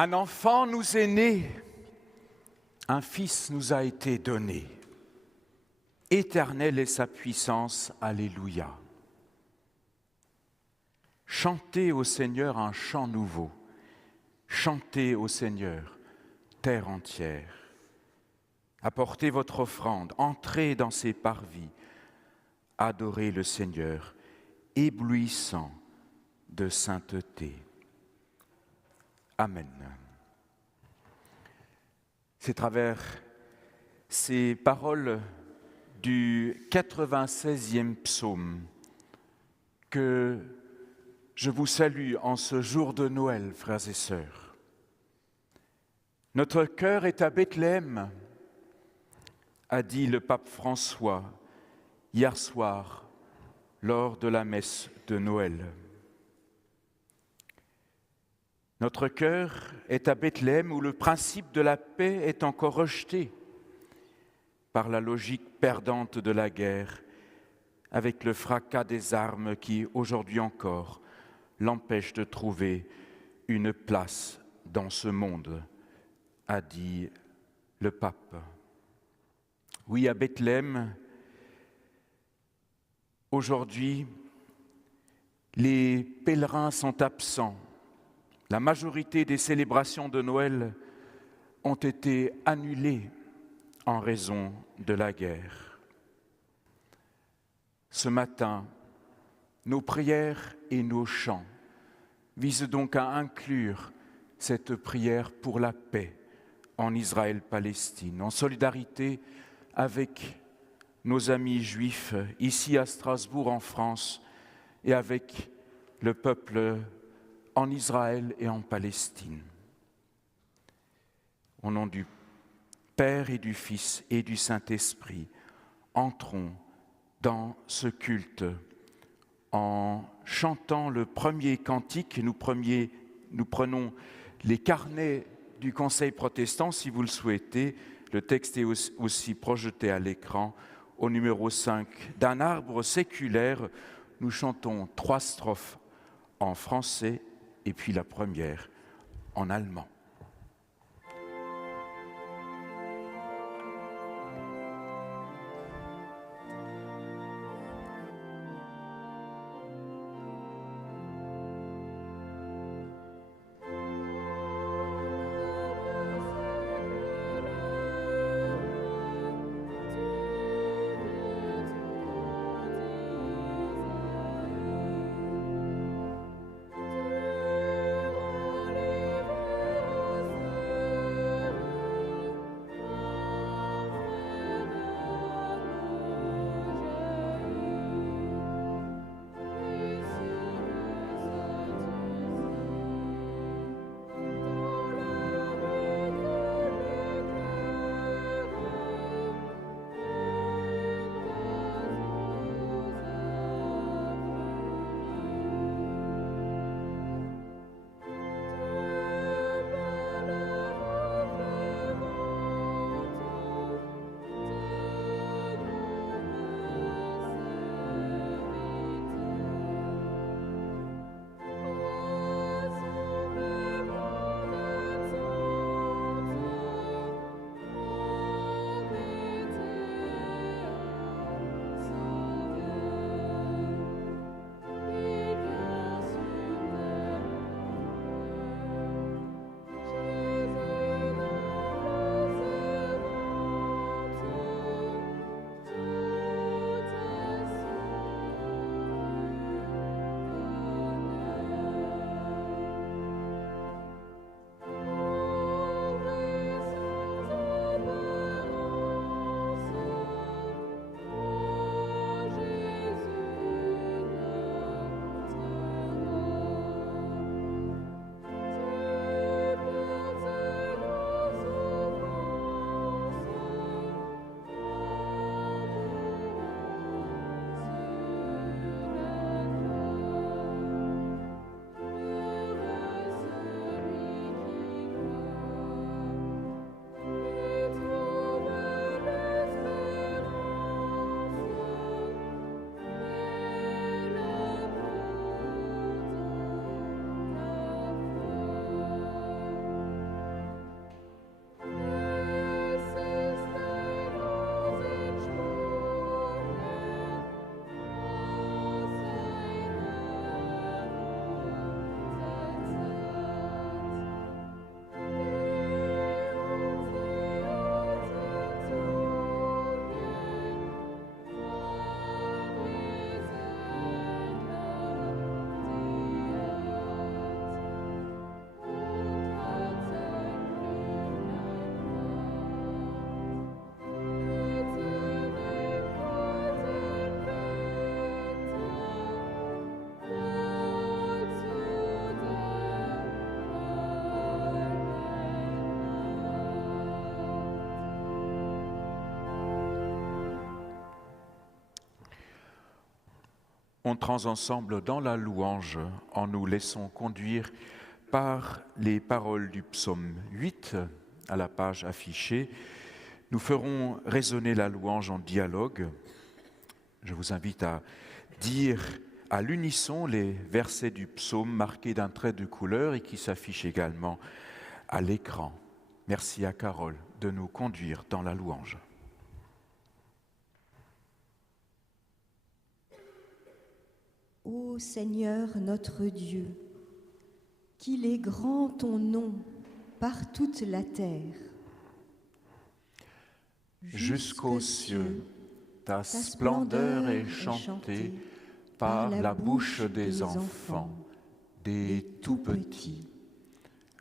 Un enfant nous est né, un fils nous a été donné. Éternelle est sa puissance, alléluia. Chantez au Seigneur un chant nouveau, chantez au Seigneur, terre entière. Apportez votre offrande, entrez dans ses parvis, adorez le Seigneur, éblouissant de sainteté. Amen. C'est à travers ces paroles du 96e psaume que je vous salue en ce jour de Noël, frères et sœurs. Notre cœur est à Bethléem, a dit le pape François hier soir lors de la messe de Noël. Notre cœur est à Bethléem où le principe de la paix est encore rejeté par la logique perdante de la guerre, avec le fracas des armes qui, aujourd'hui encore, l'empêche de trouver une place dans ce monde, a dit le pape. Oui, à Bethléem, aujourd'hui, les pèlerins sont absents. La majorité des célébrations de Noël ont été annulées en raison de la guerre. Ce matin, nos prières et nos chants visent donc à inclure cette prière pour la paix en Israël-Palestine, en solidarité avec nos amis juifs ici à Strasbourg en France et avec le peuple en Israël et en Palestine. Au nom du Père et du Fils et du Saint-Esprit, entrons dans ce culte en chantant le premier cantique. Nous prenons les carnets du Conseil protestant, si vous le souhaitez. Le texte est aussi projeté à l'écran. Au numéro 5, d'un arbre séculaire, nous chantons 3 strophes en français et puis la première en allemand. Entrons ensemble dans la louange en nous laissant conduire par les paroles du psaume 8 à la page affichée. Nous ferons résonner la louange en dialogue. Je vous invite à dire à l'unisson les versets du psaume marqués d'un trait de couleur et qui s'affichent également à l'écran. Merci à Carole de nous conduire dans la louange. Ô Seigneur notre Dieu, qu'il est grand ton nom par toute la terre. Jusqu'aux cieux, ta splendeur est chantée par la bouche des enfants, des tout-petits.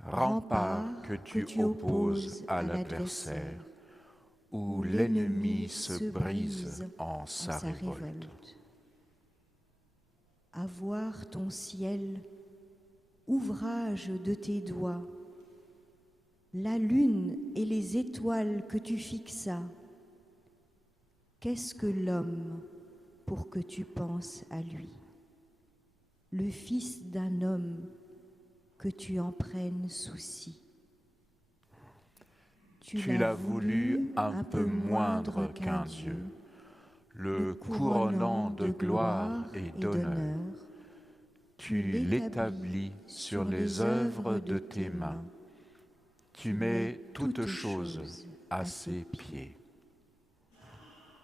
Rempart que tu opposes à l'adversaire, où l'ennemi se brise en sa révolte. À voir ton ciel, ouvrage de tes doigts, la lune et les étoiles que tu fixas. Qu'est-ce que l'homme pour que tu penses à lui? Le fils d'un homme que tu en prennes souci. Tu l'as voulu un peu moindre qu'un Dieu, le couronnant de gloire et d'honneur. Tu l'établis sur les œuvres de tes mains. Tu mets toutes choses à ses pieds.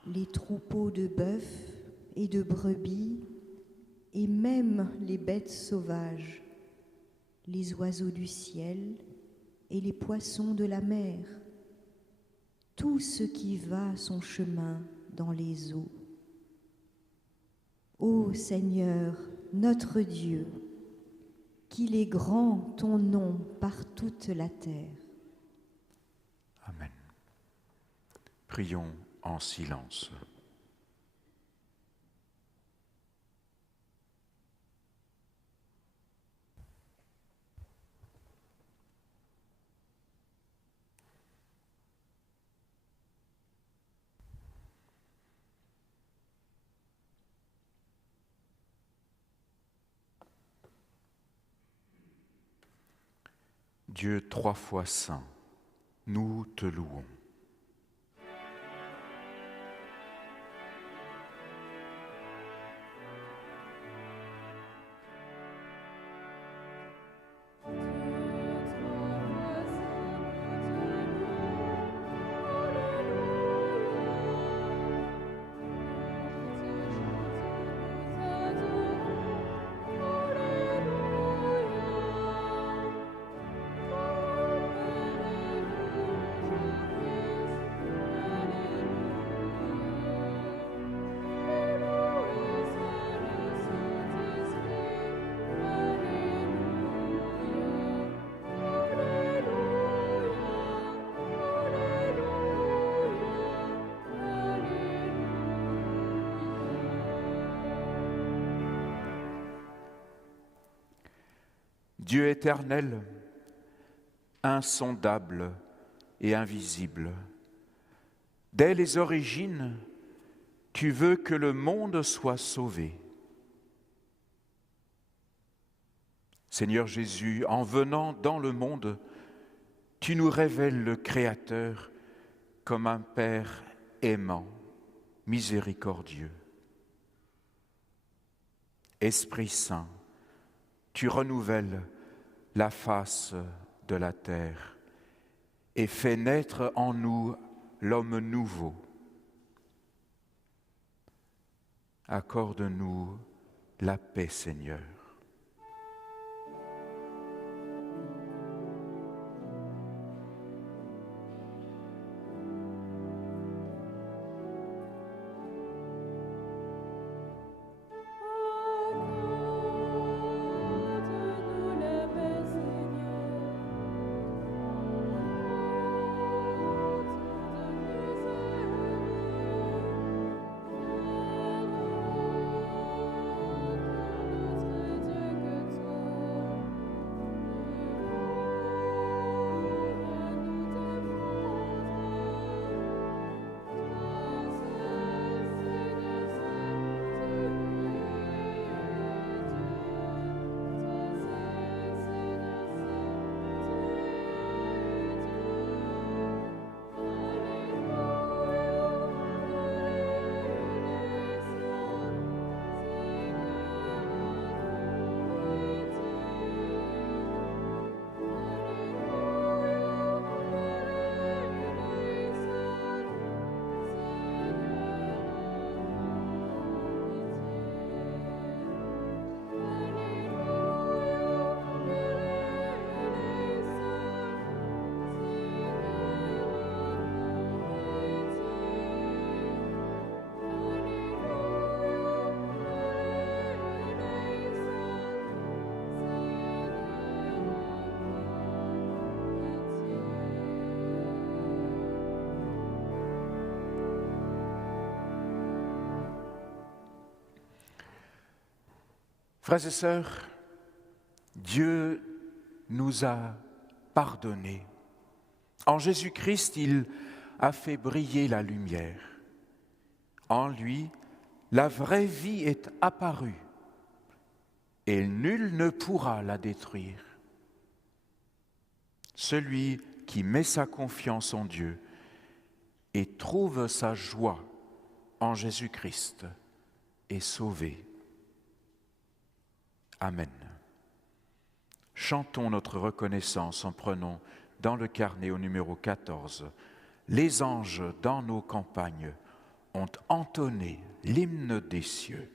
Les troupeaux de bœufs et de brebis, et même les bêtes sauvages, les oiseaux du ciel et les poissons de la mer, tout ce qui va son chemin dans les eaux. Ô Seigneur, notre Dieu, qu'il est grand ton nom par toute la terre. Amen. Prions en silence. Dieu trois fois saint, nous te louons. Dieu éternel, insondable et invisible, dès les origines, tu veux que le monde soit sauvé. Seigneur Jésus, en venant dans le monde, tu nous révèles le Créateur comme un Père aimant, miséricordieux. Esprit Saint, tu renouvelles la face de la terre et fais naître en nous l'homme nouveau. Accorde-nous la paix, Seigneur. Frères et sœurs, Dieu nous a pardonné. En Jésus-Christ, il a fait briller la lumière. En lui, la vraie vie est apparue et nul ne pourra la détruire. Celui qui met sa confiance en Dieu et trouve sa joie en Jésus-Christ est sauvé. Amen. Chantons notre reconnaissance en prenant dans le carnet au numéro 14 « Les anges dans nos campagnes ont entonné l'hymne des cieux ».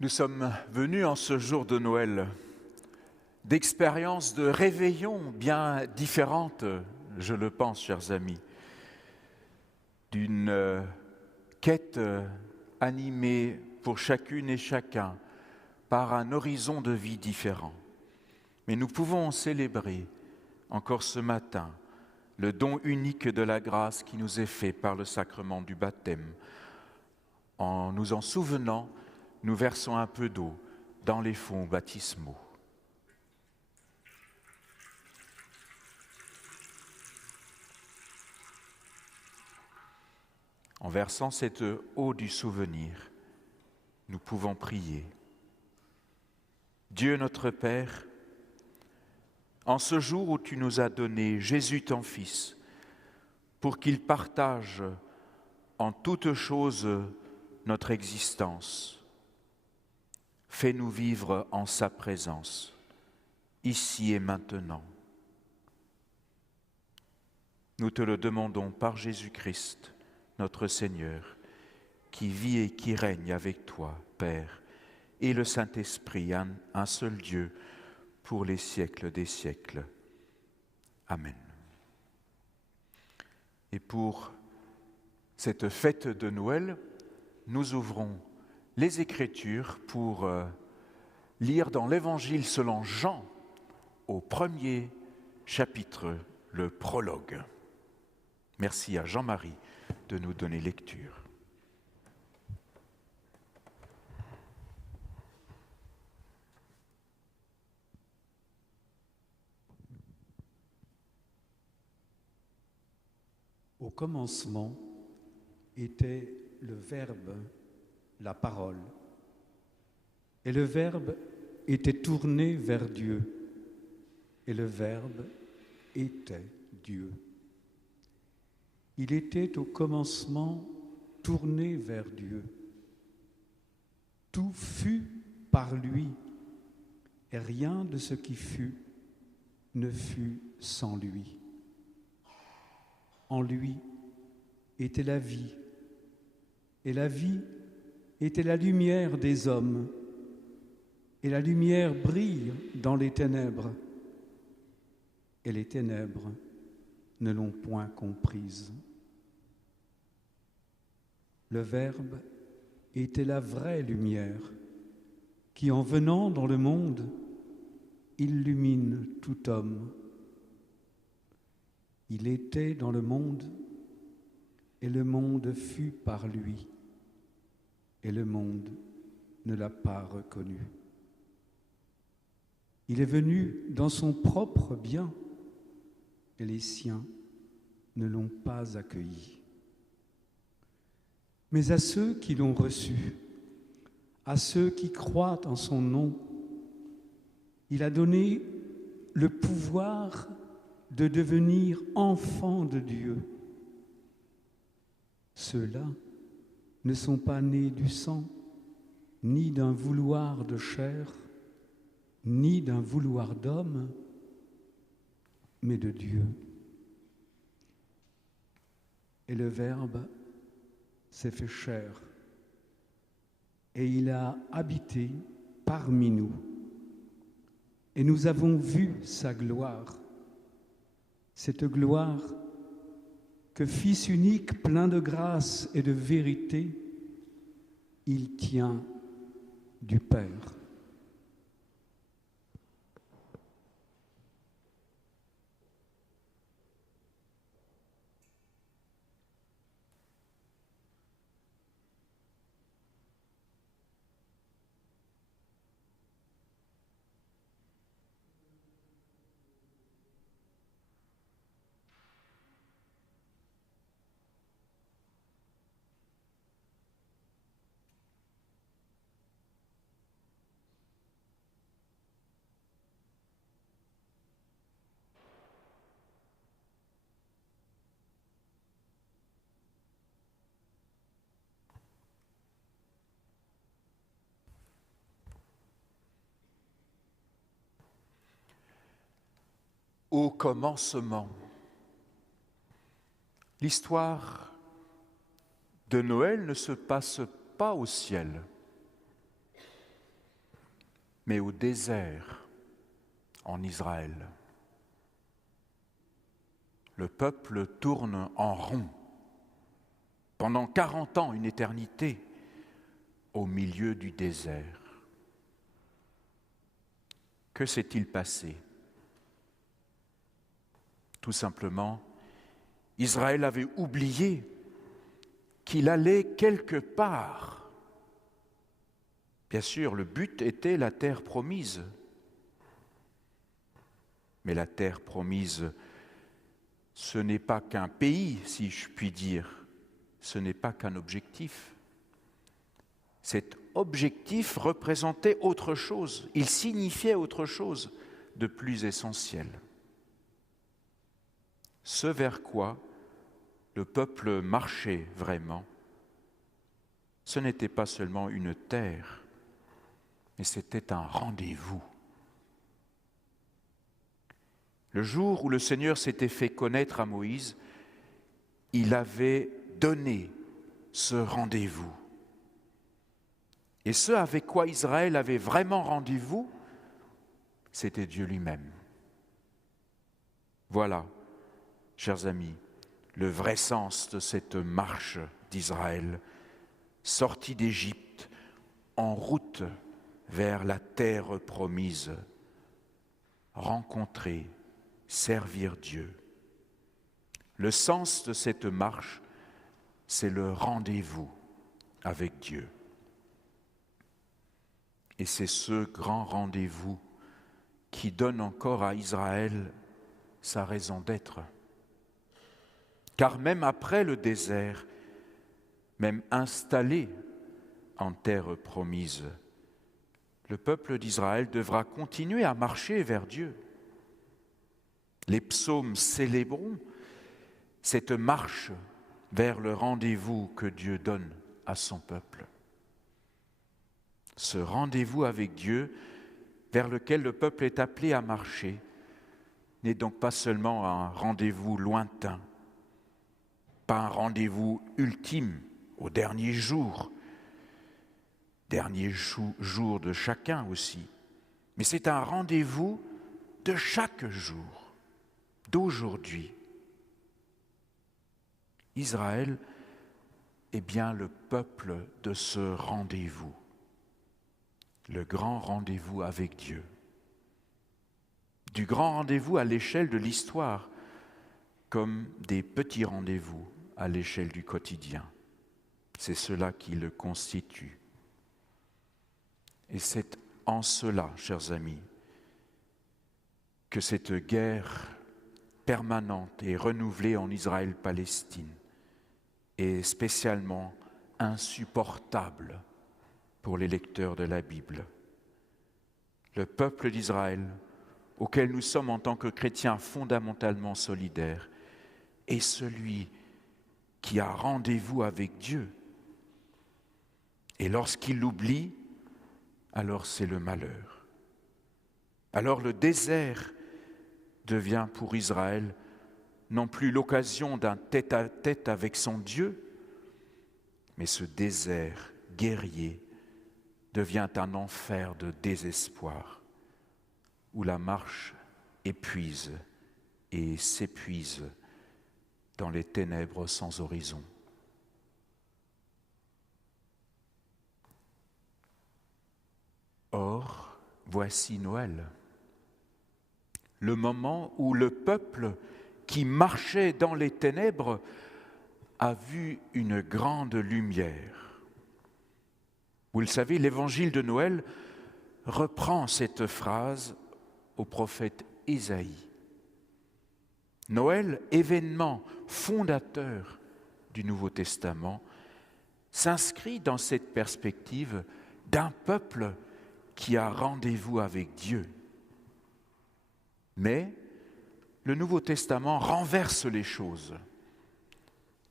Nous sommes venus en ce jour de Noël d'expériences de réveillon bien différentes, je le pense, chers amis, d'une quête animée pour chacune et chacun par un horizon de vie différent. Mais nous pouvons célébrer encore ce matin le don unique de la grâce qui nous est fait par le sacrement du baptême. En nous en souvenant, nous versons un peu d'eau dans les fonts baptismaux. En versant cette eau du souvenir, nous pouvons prier. Dieu notre Père, en ce jour où tu nous as donné Jésus ton Fils, pour qu'il partage en toutes choses notre existence, fais-nous vivre en sa présence, ici et maintenant. Nous te le demandons par Jésus-Christ, notre Seigneur, qui vit et qui règne avec toi, Père, et le Saint-Esprit, un seul Dieu, pour les siècles des siècles. Amen. Et pour cette fête de Noël, nous ouvrons les Écritures pour lire dans l'Évangile selon Jean, au premier chapitre, le prologue. Merci à Jean-Marie de nous donner lecture. Au commencement était le Verbe, la parole. Et le Verbe était tourné vers Dieu. Et le Verbe était Dieu. Il était au commencement tourné vers Dieu. Tout fut par lui, et rien de ce qui fut ne fut sans lui. En lui était la vie, et la vie était la lumière des hommes, et la lumière brille dans les ténèbres, et les ténèbres ne l'ont point comprise. Le Verbe était la vraie lumière, qui en venant dans le monde, illumine tout homme. Il était dans le monde, et le monde fut par lui, et le monde ne l'a pas reconnu. Il est venu dans son propre bien, et les siens ne l'ont pas accueilli. Mais à ceux qui l'ont reçu, à ceux qui croient en son nom, il a donné le pouvoir de devenir enfants de Dieu. Ceux-là ne sont pas nés du sang, ni d'un vouloir de chair, ni d'un vouloir d'homme, mais de Dieu. Et le Verbe s'est fait chair, et il a habité parmi nous. Et nous avons vu sa gloire, cette gloire que Fils unique, plein de grâce et de vérité, il tient du Père. Au commencement. L'histoire de Noël ne se passe pas au ciel, mais au désert, en Israël. Le peuple tourne en rond pendant 40 ans, une éternité, au milieu du désert. Que s'est-il passé ? Tout simplement, Israël avait oublié qu'il allait quelque part. Bien sûr, le but était la terre promise. Mais la terre promise, ce n'est pas qu'un pays, si je puis dire. Ce n'est pas qu'un objectif. Cet objectif représentait autre chose. Il signifiait autre chose de plus essentiel. Ce vers quoi le peuple marchait vraiment, ce n'était pas seulement une terre, mais c'était un rendez-vous. Le jour où le Seigneur s'était fait connaître à Moïse, il avait donné ce rendez-vous. Et ce avec quoi Israël avait vraiment rendez-vous, c'était Dieu lui-même. Voilà, chers amis, le vrai sens de cette marche d'Israël. sortis d'Égypte, en route vers la terre promise, rencontrer, servir Dieu. Le sens de cette marche, c'est le rendez-vous avec Dieu. Et c'est ce grand rendez-vous qui donne encore à Israël sa raison d'être. Car même après le désert, même installé en terre promise, le peuple d'Israël devra continuer à marcher vers Dieu. Les psaumes célébreront cette marche vers le rendez-vous que Dieu donne à son peuple. Ce rendez-vous avec Dieu vers lequel le peuple est appelé à marcher n'est donc pas seulement un rendez-vous lointain, pas un rendez-vous ultime au dernier jour de chacun aussi, mais c'est un rendez-vous de chaque jour, d'aujourd'hui. Israël est bien le peuple de ce rendez-vous, le grand rendez-vous avec Dieu. Du grand rendez-vous à l'échelle de l'histoire, comme des petits rendez-vous à l'échelle du quotidien. C'est cela qui le constitue. Et c'est en cela, chers amis, que cette guerre permanente et renouvelée en Israël-Palestine est spécialement insupportable pour les lecteurs de la Bible. Le peuple d'Israël, auquel nous sommes en tant que chrétiens fondamentalement solidaires, est celui qui a rendez-vous avec Dieu. Et lorsqu'il l'oublie, alors c'est le malheur. Alors le désert devient pour Israël non plus l'occasion d'un tête-à-tête avec son Dieu, mais ce désert guerrier devient un enfer de désespoir, où la marche épuise et s'épuise dans les ténèbres sans horizon. Or, voici Noël, le moment où le peuple qui marchait dans les ténèbres a vu une grande lumière. Vous le savez, l'évangile de Noël reprend cette phrase au prophète Ésaïe. Noël, événement fondateur du Nouveau Testament, s'inscrit dans cette perspective d'un peuple qui a rendez-vous avec Dieu. Mais le Nouveau Testament renverse les choses.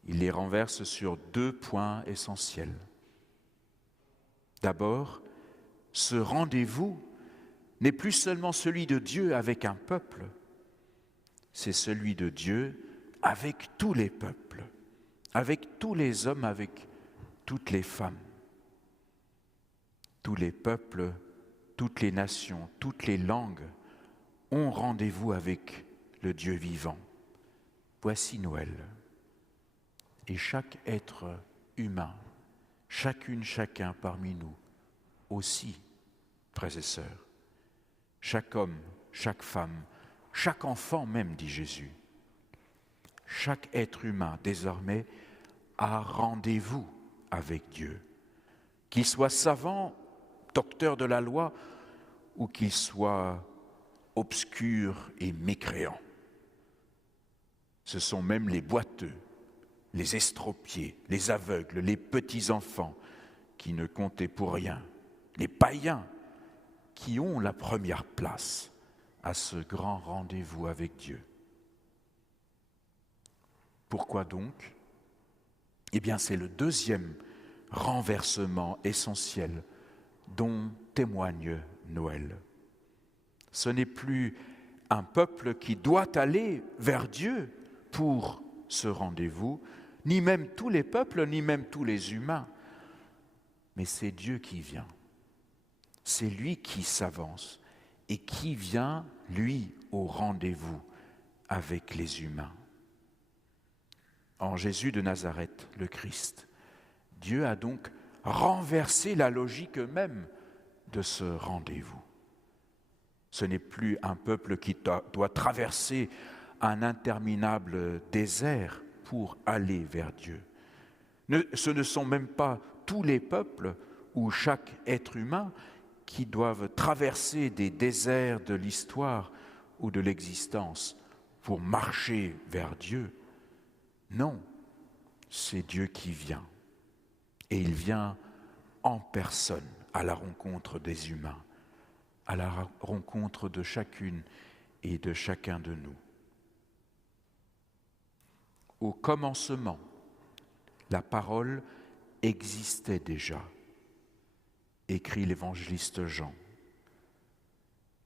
Il les renverse sur 2 points essentiels. D'abord, ce rendez-vous n'est plus seulement celui de Dieu avec un peuple, c'est celui de Dieu avec tous les peuples, avec tous les hommes, avec toutes les femmes. Tous les peuples, toutes les nations, toutes les langues ont rendez-vous avec le Dieu vivant. Voici Noël. Et chaque être humain, chacune, chacun parmi nous, aussi, frères et sœurs, chaque homme, chaque femme, chaque enfant même, dit Jésus, chaque être humain désormais a rendez-vous avec Dieu. Qu'il soit savant, docteur de la loi, ou qu'il soit obscur et mécréant. Ce sont même les boiteux, les estropiés, les aveugles, les petits-enfants qui ne comptaient pour rien, les païens qui ont la première place à ce grand rendez-vous avec Dieu. Pourquoi donc ? Eh bien, c'est le deuxième renversement essentiel dont témoigne Noël. Ce n'est plus un peuple qui doit aller vers Dieu pour ce rendez-vous, ni même tous les peuples, ni même tous les humains, mais c'est Dieu qui vient. C'est lui qui s'avance et qui vient, lui, au rendez-vous avec les humains. En Jésus de Nazareth, le Christ, Dieu a donc renverser la logique même de ce rendez-vous. Ce n'est plus un peuple qui doit traverser un interminable désert pour aller vers Dieu. Ce ne sont même pas tous les peuples ou chaque être humain qui doivent traverser des déserts de l'histoire ou de l'existence pour marcher vers Dieu. Non, c'est Dieu qui vient. Et il vient en personne à la rencontre des humains, à la rencontre de chacune et de chacun de nous. Au commencement, la parole existait déjà, écrit l'évangéliste Jean.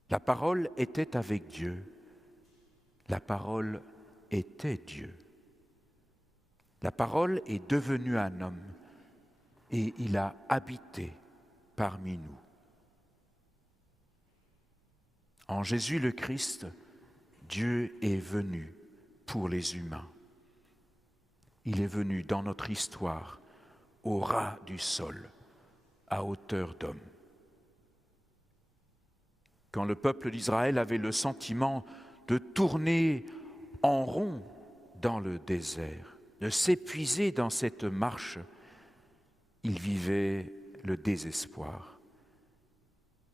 La parole était avec Dieu, la parole était Dieu. La parole est devenue un homme et il a habité parmi nous. En Jésus le Christ, Dieu est venu pour les humains. Il est venu dans notre histoire, au ras du sol, à hauteur d'homme. Quand le peuple d'Israël avait le sentiment de tourner en rond dans le désert, de s'épuiser dans cette marche, il vivait le désespoir.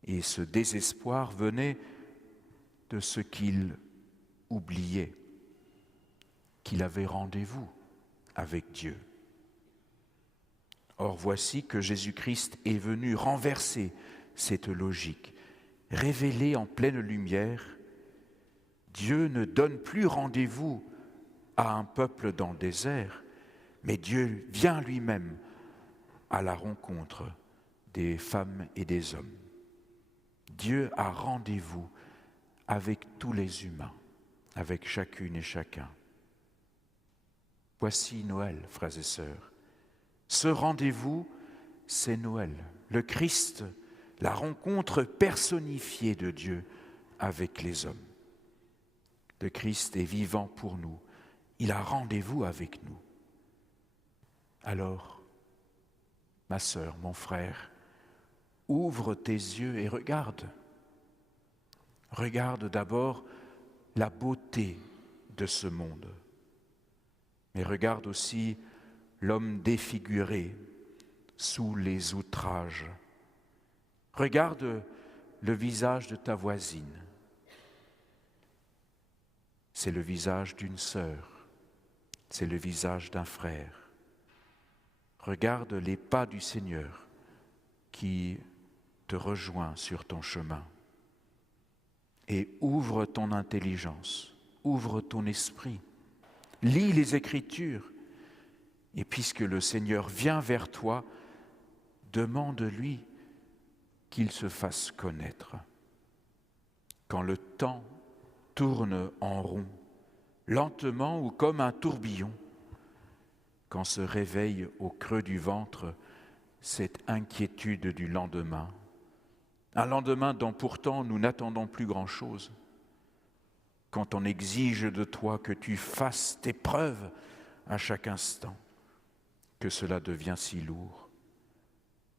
Et ce désespoir venait de ce qu'il oubliait, qu'il avait rendez-vous avec Dieu. Or, voici que Jésus-Christ est venu renverser cette logique, révéler en pleine lumière, Dieu ne donne plus rendez-vous à un peuple dans le désert, mais Dieu vient lui-même à la rencontre des femmes et des hommes. Dieu a rendez-vous avec tous les humains, avec chacune et chacun. Voici Noël, frères et sœurs. Ce rendez-vous, c'est Noël. Le Christ, la rencontre personnifiée de Dieu avec les hommes. Le Christ est vivant pour nous. Il a rendez-vous avec nous. Alors, ma sœur, mon frère, ouvre tes yeux et regarde. Regarde d'abord la beauté de ce monde. Mais regarde aussi l'homme défiguré sous les outrages. Regarde le visage de ta voisine. C'est le visage d'une sœur, c'est le visage d'un frère. Regarde les pas du Seigneur qui te rejoint sur ton chemin. Et ouvre ton intelligence, ouvre ton esprit, lis les Écritures. Et puisque le Seigneur vient vers toi, demande-lui qu'il se fasse connaître. Quand le temps tourne en rond, lentement ou comme un tourbillon, quand se réveille au creux du ventre cette inquiétude du lendemain, un lendemain dont pourtant nous n'attendons plus grand-chose, quand on exige de toi que tu fasses tes preuves à chaque instant, que cela devient si lourd,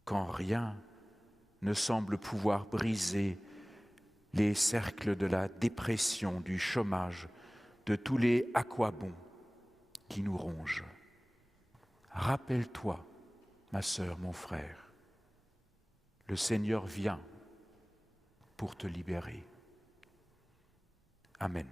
quand rien ne semble pouvoir briser les cercles de la dépression, du chômage, de tous les aquabons qui nous rongent. Rappelle-toi, ma sœur, mon frère, le Seigneur vient pour te libérer. Amen.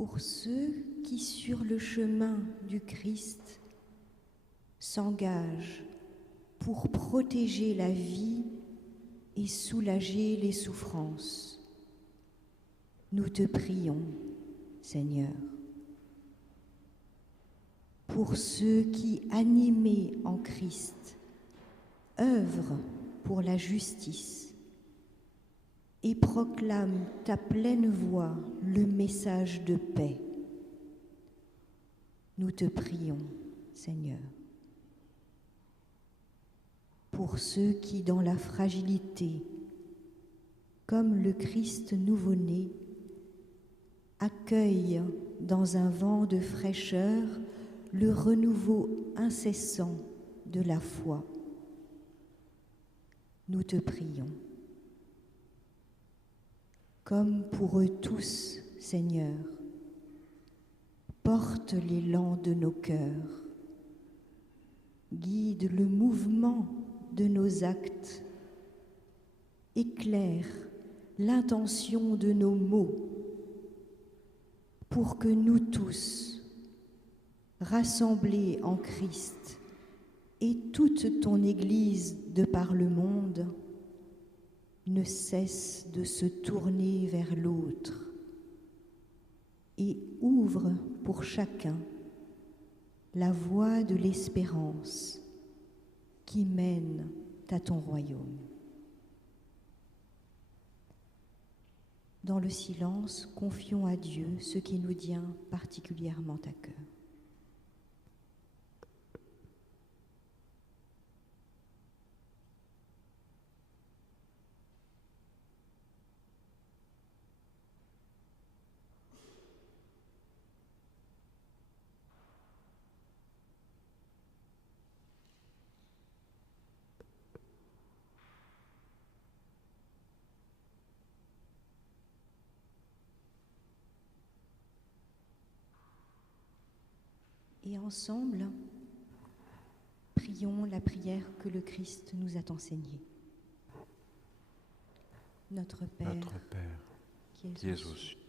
pour ceux qui, sur le chemin du Christ, s'engagent pour protéger la vie et soulager les souffrances. Nous te prions, Seigneur. Pour ceux qui, animés en Christ, œuvrent pour la justice et proclament ta pleine voix le message de paix. Nous te prions, Seigneur. Pour ceux qui, dans la fragilité, comme le Christ nouveau-né, accueillent dans un vent de fraîcheur le renouveau incessant de la foi. Nous te prions. Comme pour eux tous, Seigneur, porte l'élan de nos cœurs, guide le mouvement de nos actes, éclaire l'intention de nos mots, pour que nous tous, rassemblés en Christ, et toute ton Église de par le monde, ne cesse de se tourner vers l'autre et ouvre pour chacun la voie de l'espérance qui mène à ton royaume. Dans le silence, confions à Dieu ce qui nous tient particulièrement à cœur. Et ensemble, prions la prière que le Christ nous a enseignée. Notre Père, qui es aux cieux,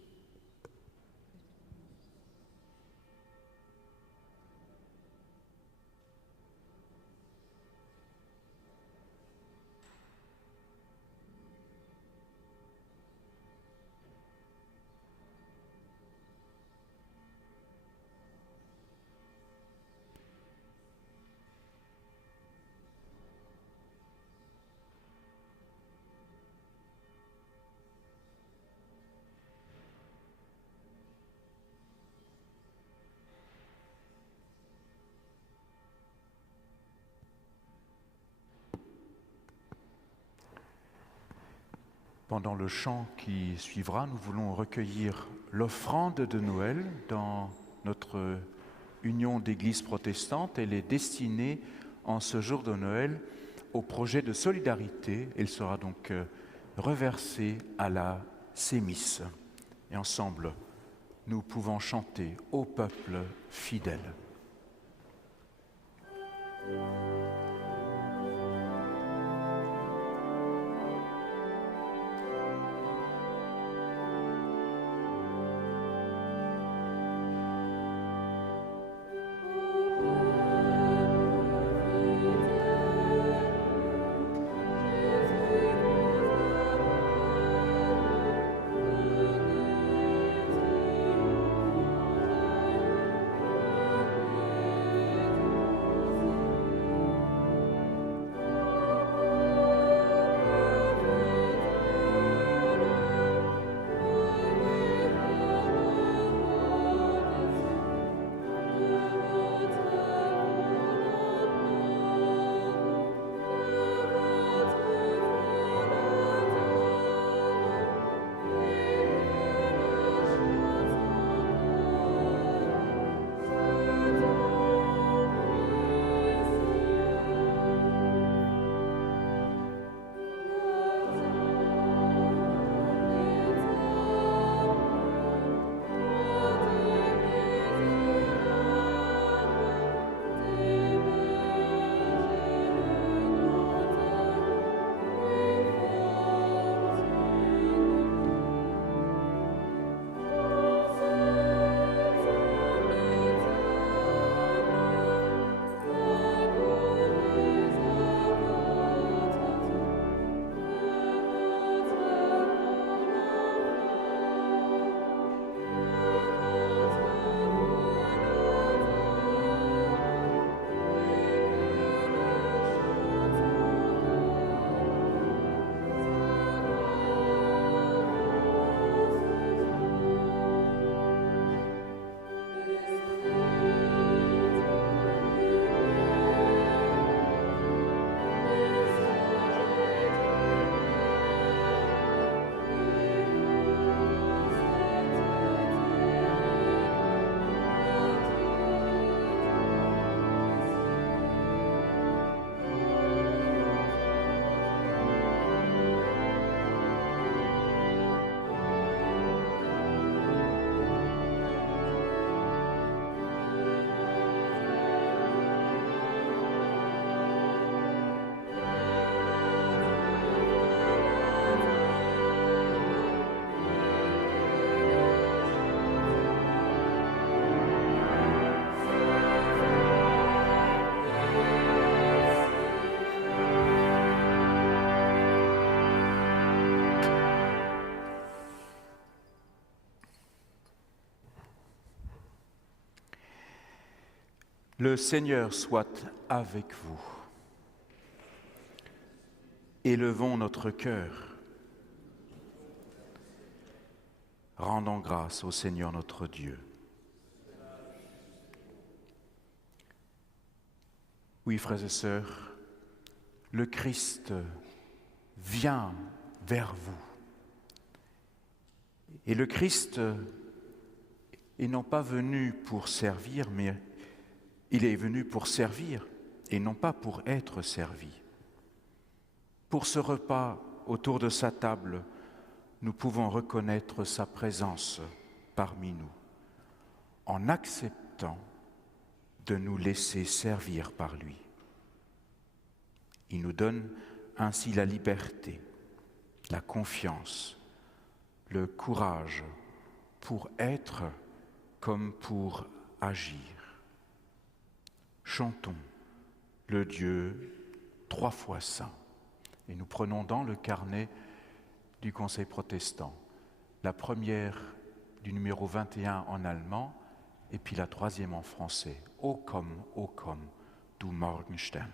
pendant le chant qui suivra, nous voulons recueillir l'offrande de Noël dans notre union d'églises protestantes. Elle est destinée en ce jour de Noël au projet de solidarité. Elle sera donc reversée à la Sémis. Et ensemble, nous pouvons chanter au peuple fidèle. Amen. Le Seigneur soit avec vous. Élevons notre cœur. Rendons grâce au Seigneur notre Dieu. Oui, frères et sœurs, le Christ vient vers vous. Et le Christ est non pas venu pour servir, mais il est venu pour servir et non pas pour être servi. Pour ce repas, autour de sa table, nous pouvons reconnaître sa présence parmi nous, en acceptant de nous laisser servir par lui. Il nous donne ainsi la liberté, la confiance, le courage pour être comme pour agir. Chantons le Dieu 3 fois saint. Et nous prenons dans le carnet du Conseil protestant la première du numéro 21 en allemand et puis la troisième en français. O komm, du Morgenstern.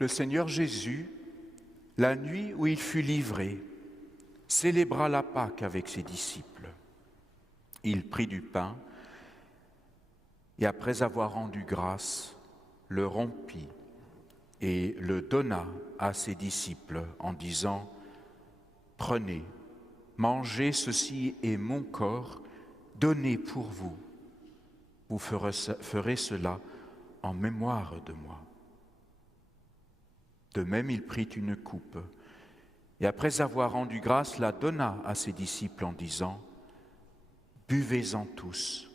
Le Seigneur Jésus, la nuit où il fut livré, célébra la Pâque avec ses disciples. Il prit du pain et après avoir rendu grâce, le rompit et le donna à ses disciples en disant « Prenez, mangez, ceci est mon corps donné pour vous. Vous ferez cela en mémoire de moi. » De même, il prit une coupe et après avoir rendu grâce, la donna à ses disciples en disant « Buvez-en tous,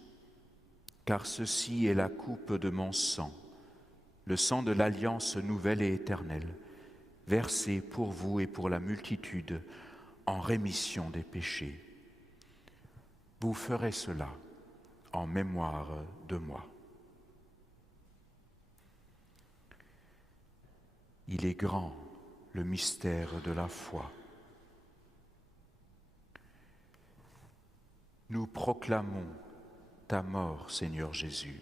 car ceci est la coupe de mon sang, le sang de l'alliance nouvelle et éternelle, versé pour vous et pour la multitude en rémission des péchés. Vous ferez cela en mémoire de moi. » Il est grand, le mystère de la foi. Nous proclamons ta mort, Seigneur Jésus.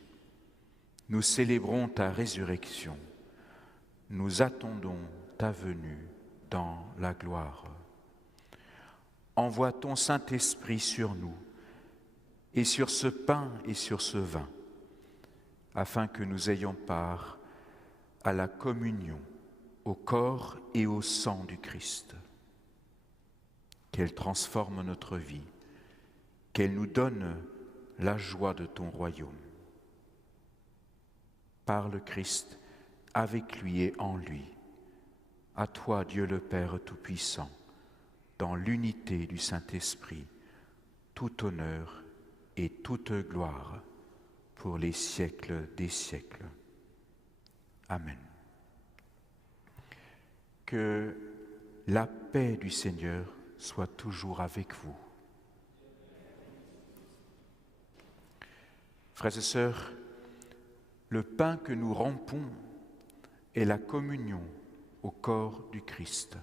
Nous célébrons ta résurrection. Nous attendons ta venue dans la gloire. Envoie ton Saint-Esprit sur nous et sur ce pain et sur ce vin, afin que nous ayons part à la communion, au corps et au sang du Christ. Qu'elle transforme notre vie, qu'elle nous donne la joie de ton royaume. Par le Christ, avec lui et en lui, à toi, Dieu le Père Tout-Puissant, dans l'unité du Saint-Esprit, tout honneur et toute gloire pour les siècles des siècles. Amen. Que la paix du Seigneur soit toujours avec vous. Frères et sœurs, le pain que nous rompons est la communion au corps du Christ.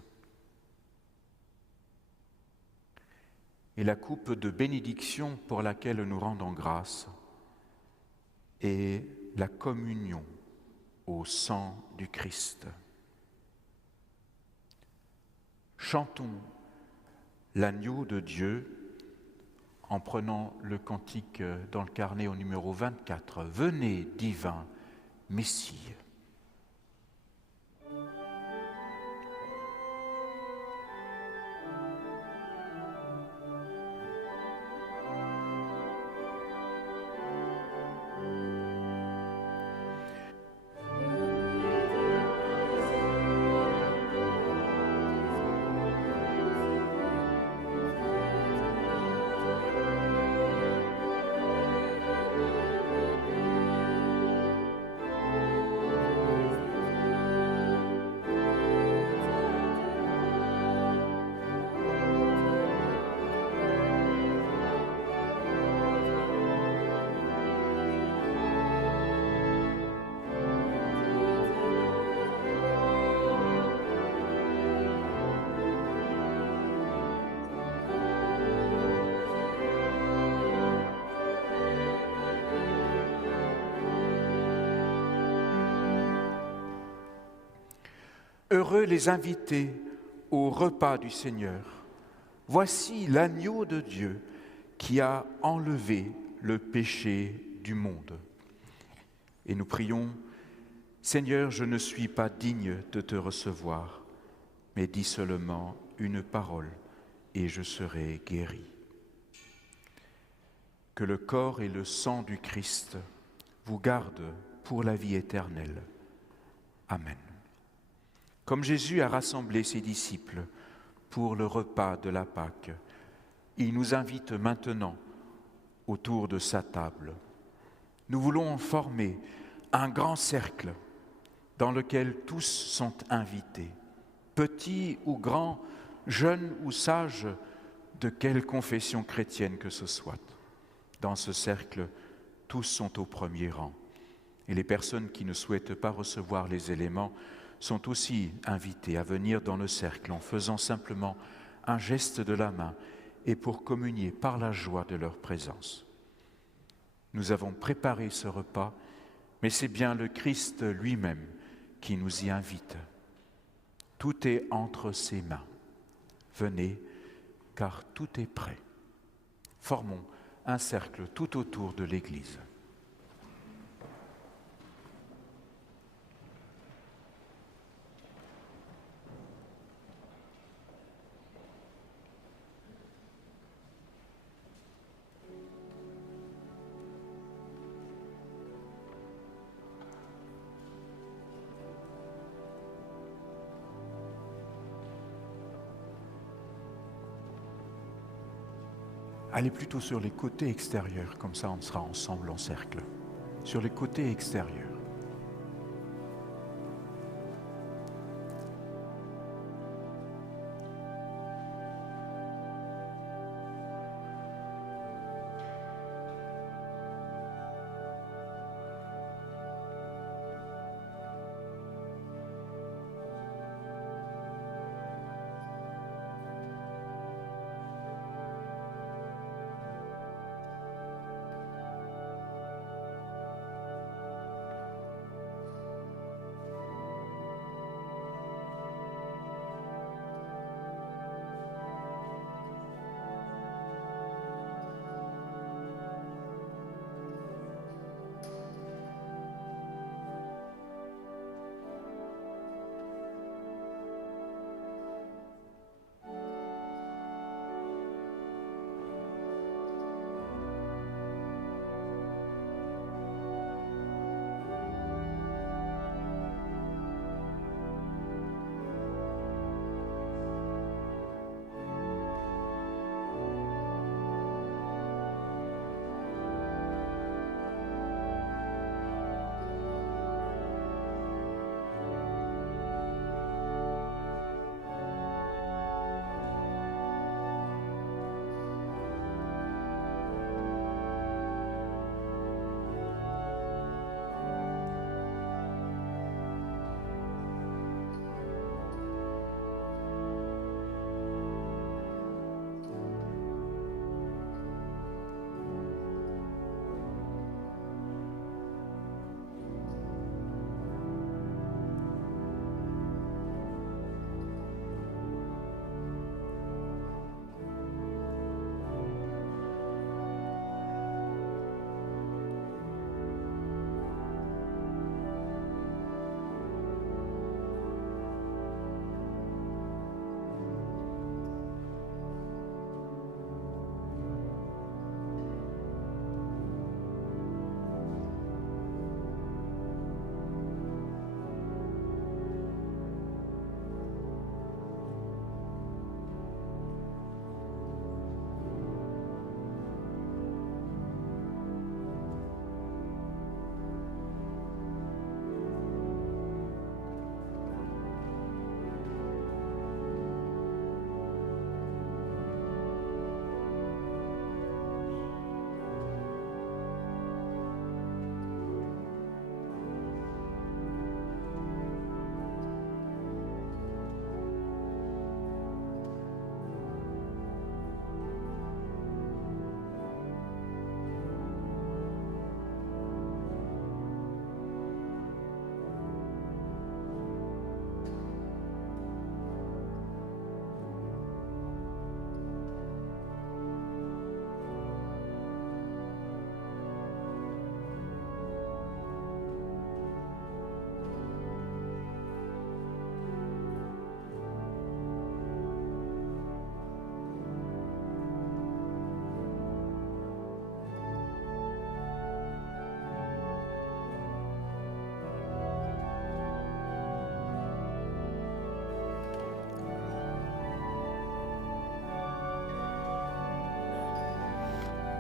Et la coupe de bénédiction pour laquelle nous rendons grâce est la communion au sang du Christ. Chantons l'agneau de Dieu en prenant le cantique dans le carnet au numéro 24. Venez, divin Messie. Heureux les invités au repas du Seigneur. Voici l'agneau de Dieu qui a enlevé le péché du monde. Et nous prions, Seigneur, je ne suis pas digne de te recevoir, mais dis seulement une parole et je serai guéri. Que le corps et le sang du Christ vous gardent pour la vie éternelle. Amen. Comme Jésus a rassemblé ses disciples pour le repas de la Pâque, il nous invite maintenant autour de sa table. Nous voulons former un grand cercle dans lequel tous sont invités, petits ou grands, jeunes ou sages, de quelle confession chrétienne que ce soit. Dans ce cercle, tous sont au premier rang. Et les personnes qui ne souhaitent pas recevoir les éléments sont aussi invités à venir dans le cercle en faisant simplement un geste de la main et pour communier par la joie de leur présence. Nous avons préparé ce repas, mais c'est bien le Christ lui-même qui nous y invite. Tout est entre ses mains. Venez, car tout est prêt. Formons un cercle tout autour de l'Église. Allez plutôt sur les côtés extérieurs, comme ça on sera ensemble en cercle. Sur les côtés extérieurs.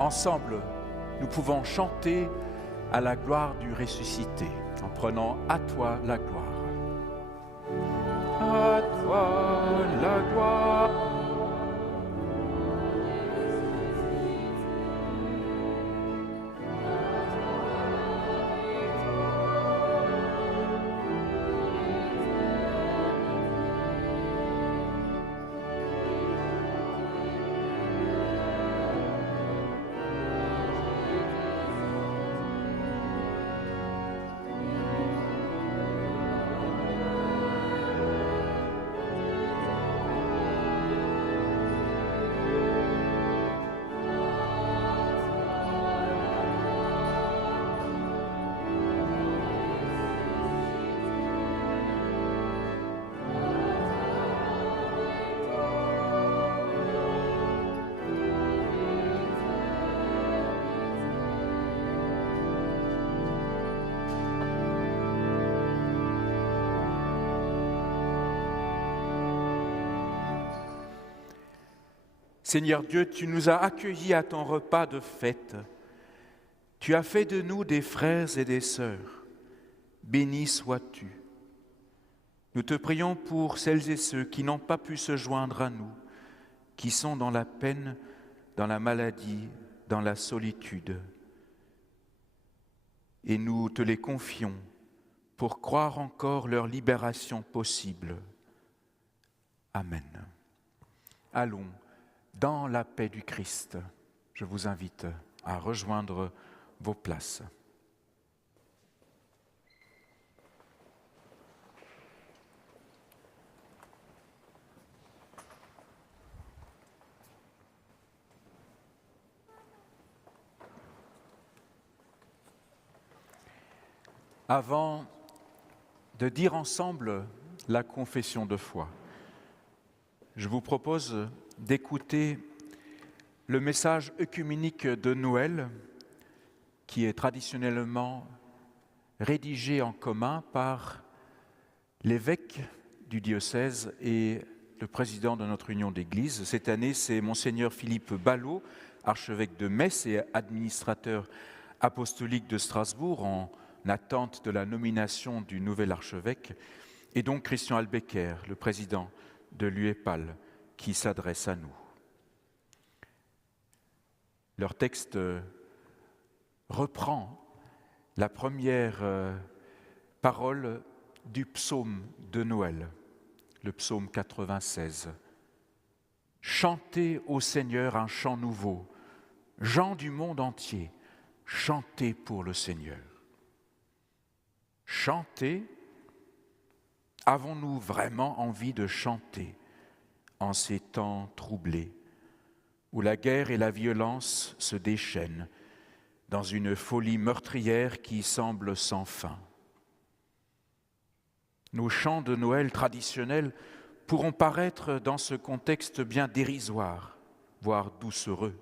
ensemble, nous pouvons chanter à la gloire du ressuscité, en prenant à toi la gloire. À toi la gloire. Seigneur Dieu, tu nous as accueillis à ton repas de fête. Tu as fait de nous des frères et des sœurs. Béni sois-tu. Nous te prions pour celles et ceux qui n'ont pas pu se joindre à nous, qui sont dans la peine, dans la maladie, dans la solitude. Et nous te les confions pour croire encore leur libération possible. Amen. Allons dans la paix du Christ. Je vous invite à rejoindre vos places. Avant de dire ensemble la confession de foi, je vous propose d'écouter le message œcuménique de Noël qui est traditionnellement rédigé en commun par l'évêque du diocèse et le président de notre union d'église. Cette année, c'est Monseigneur Philippe Ballot, archevêque de Metz et administrateur apostolique de Strasbourg, en attente de la nomination du nouvel archevêque, et donc Christian Albecker, le président de l'UEPAL, qui s'adresse à nous. Leur texte reprend la première parole du psaume de Noël, le psaume 96. « Chantez au Seigneur un chant nouveau, gens du monde entier, chantez pour le Seigneur. » Chanter, avons-nous vraiment envie de chanter en ces temps troublés, où la guerre et la violence se déchaînent dans une folie meurtrière qui semble sans fin? Nos chants de Noël traditionnels pourront paraître dans ce contexte bien dérisoire, voire doucereux.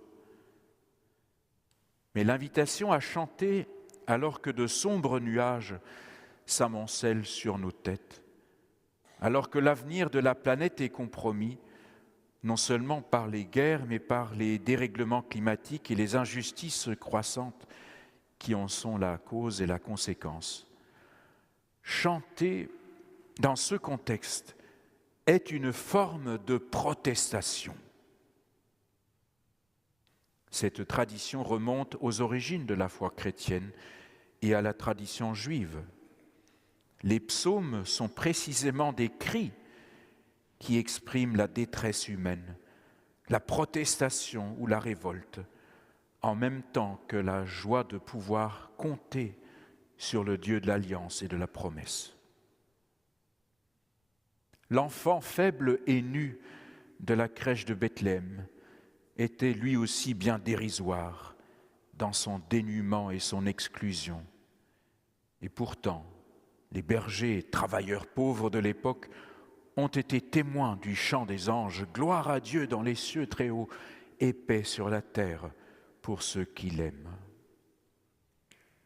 Mais l'invitation à chanter alors que de sombres nuages s'amoncellent sur nos têtes, alors que l'avenir de la planète est compromis, non seulement par les guerres, mais par les dérèglements climatiques et les injustices croissantes qui en sont la cause et la conséquence. Chanter dans ce contexte est une forme de protestation. Cette tradition remonte aux origines de la foi chrétienne et à la tradition juive. Les psaumes sont précisément des cris qui expriment la détresse humaine, la protestation ou la révolte, en même temps que la joie de pouvoir compter sur le Dieu de l'alliance et de la promesse. L'enfant faible et nu de la crèche de Bethléem était lui aussi bien dérisoire dans son dénuement et son exclusion. Et pourtant, les bergers et travailleurs pauvres de l'époque ont été témoins du chant des anges. Gloire à Dieu dans les cieux très hauts et paix sur la terre pour ceux qui l'aiment.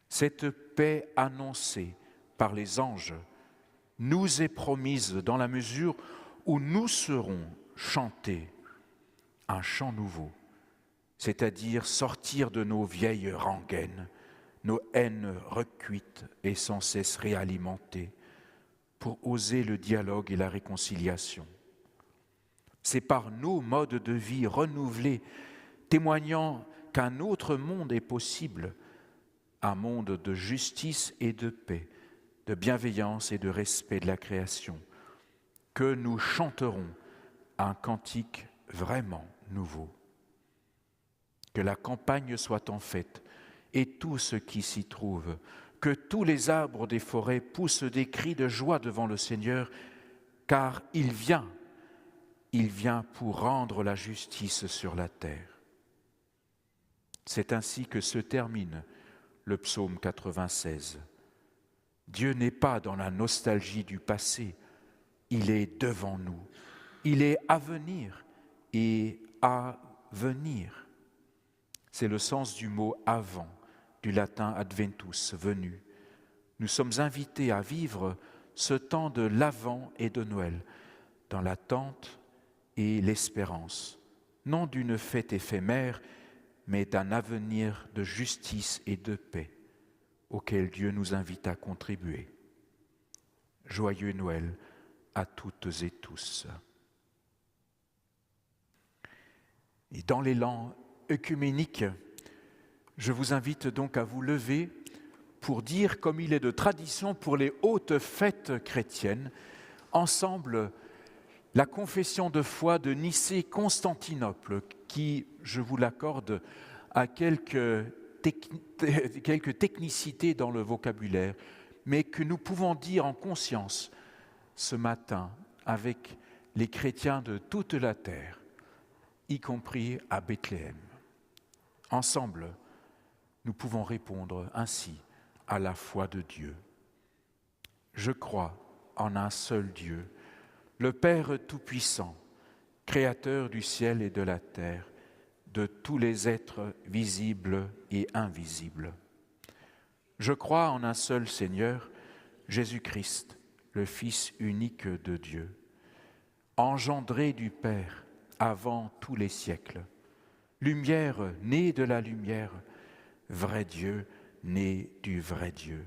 Cette paix annoncée par les anges nous est promise dans la mesure où nous serons chantés un chant nouveau, c'est-à-dire sortir de nos vieilles rengaines, nos haines recuites et sans cesse réalimentées, pour oser le dialogue et la réconciliation. C'est par nos modes de vie renouvelés, témoignant qu'un autre monde est possible, un monde de justice et de paix, de bienveillance et de respect de la création, que nous chanterons un cantique vraiment nouveau. Que la campagne soit en fête et tout ce qui s'y trouve, que tous les arbres des forêts poussent des cris de joie devant le Seigneur, car il vient pour rendre la justice sur la terre. C'est ainsi que se termine le psaume 96. Dieu n'est pas dans la nostalgie du passé, il est devant nous, il est à venir et à venir. C'est le sens du mot « avant », du latin « adventus », venu. Nous sommes invités à vivre ce temps de l'Avent et de Noël, dans l'attente et l'espérance, non d'une fête éphémère, mais d'un avenir de justice et de paix, auquel Dieu nous invite à contribuer. Joyeux Noël à toutes et tous. Et dans l'élan œcuménique, je vous invite donc à vous lever pour dire, comme il est de tradition pour les hautes fêtes chrétiennes, ensemble la confession de foi de Nicée-Constantinople, qui, je vous l'accorde, a quelques technicités dans le vocabulaire, mais que nous pouvons dire en conscience ce matin avec les chrétiens de toute la terre, y compris à Bethléem. Ensemble, nous pouvons répondre ainsi à la foi de Dieu. Je crois en un seul Dieu, le Père Tout-Puissant, Créateur du ciel et de la terre, de tous les êtres visibles et invisibles. Je crois en un seul Seigneur, Jésus-Christ, le Fils unique de Dieu, engendré du Père avant tous les siècles, lumière née de la lumière, vrai Dieu né du vrai Dieu,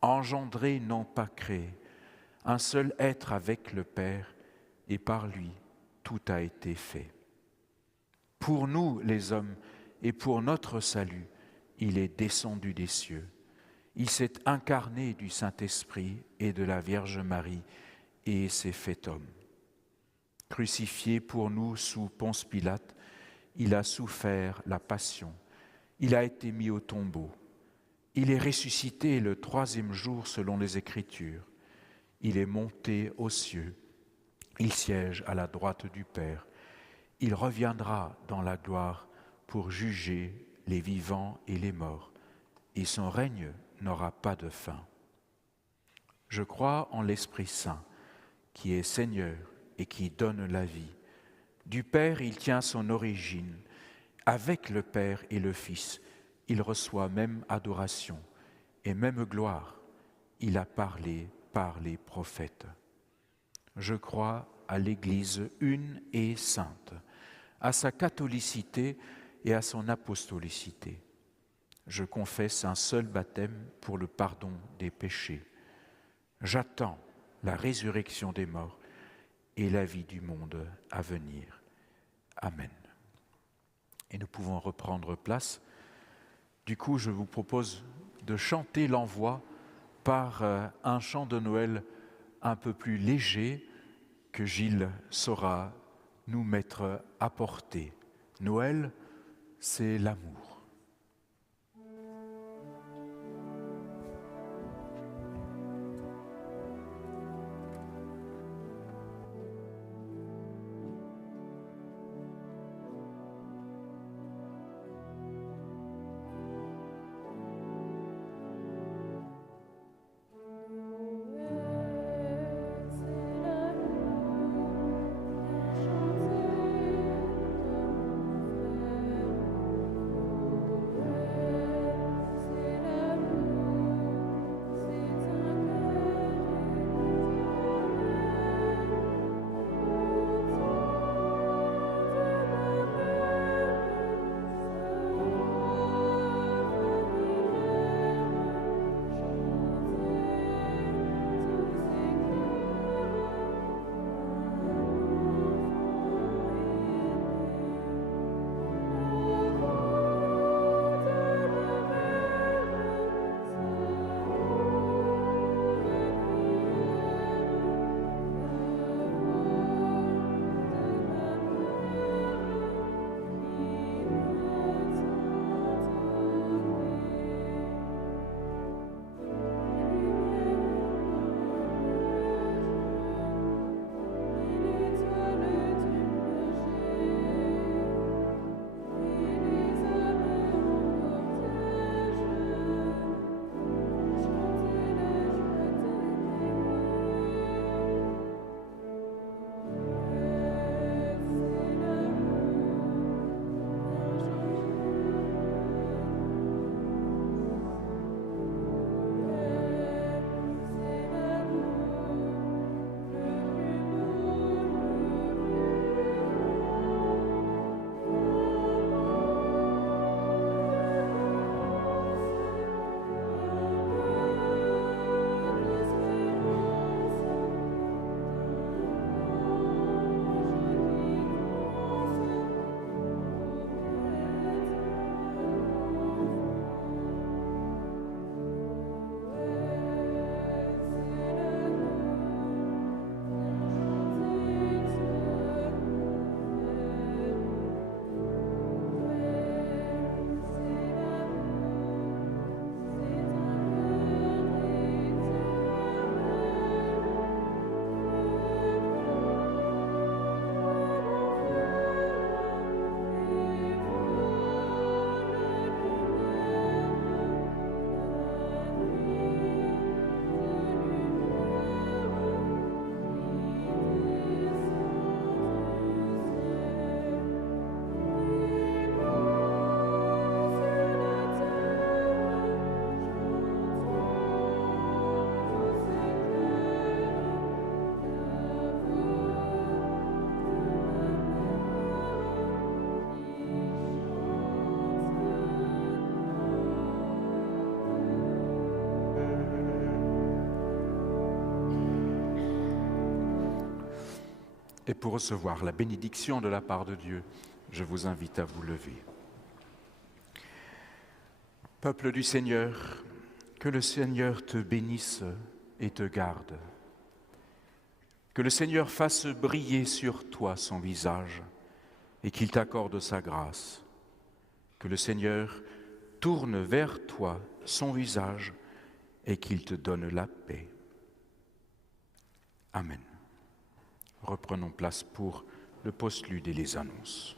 engendré non pas créé, un seul être avec le Père, et par lui tout a été fait. Pour nous les hommes et pour notre salut, il est descendu des cieux. Il s'est incarné du Saint-Esprit et de la Vierge Marie et s'est fait homme. Crucifié pour nous sous Ponce Pilate, il a souffert la passion. Il a été mis au tombeau. Il est ressuscité le 3e jour selon les Écritures. Il est monté aux cieux. Il siège à la droite du Père. Il reviendra dans la gloire pour juger les vivants et les morts. Et son règne n'aura pas de fin. Je crois en l'Esprit Saint, qui est Seigneur et qui donne la vie. Du Père, il tient son origine. Avec le Père et le Fils, il reçoit même adoration et même gloire. Il a parlé par les prophètes. Je crois à l'Église une et sainte, à sa catholicité et à son apostolicité. Je confesse un seul baptême pour le pardon des péchés. J'attends la résurrection des morts et la vie du monde à venir. Amen. Et nous pouvons reprendre place. Du coup, je vous propose de chanter l'envoi par un chant de Noël un peu plus léger que Gilles saura nous mettre à portée. Noël, c'est l'amour. Chanter Et pour recevoir la bénédiction de la part de Dieu, je vous invite à vous lever. Peuple du Seigneur, que le Seigneur te bénisse et te garde. Que le Seigneur fasse briller sur toi son visage et qu'il t'accorde sa grâce. Que le Seigneur tourne vers toi son visage et qu'il te donne la paix. Amen. Reprenons place pour le postlude et les annonces.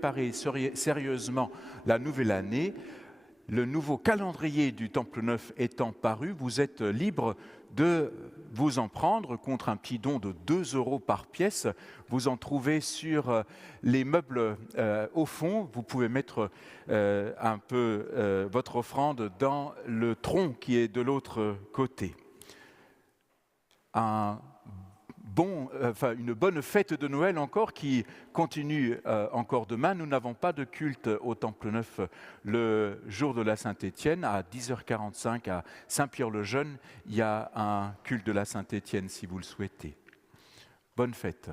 Préparer sérieusement la nouvelle année, le nouveau calendrier du Temple Neuf étant paru, vous êtes libre de vous en prendre contre un petit don de 2 € par pièce. Vous en trouvez sur les meubles au fond. Vous pouvez mettre un peu votre offrande dans le tronc qui est de l'autre côté. Une bonne fête de Noël encore qui continue encore demain. Nous n'avons pas de culte au Temple Neuf le jour de la Saint-Étienne. À 10h45 à Saint-Pierre-le-Jeune, il y a un culte de la Saint-Étienne si vous le souhaitez. Bonne fête.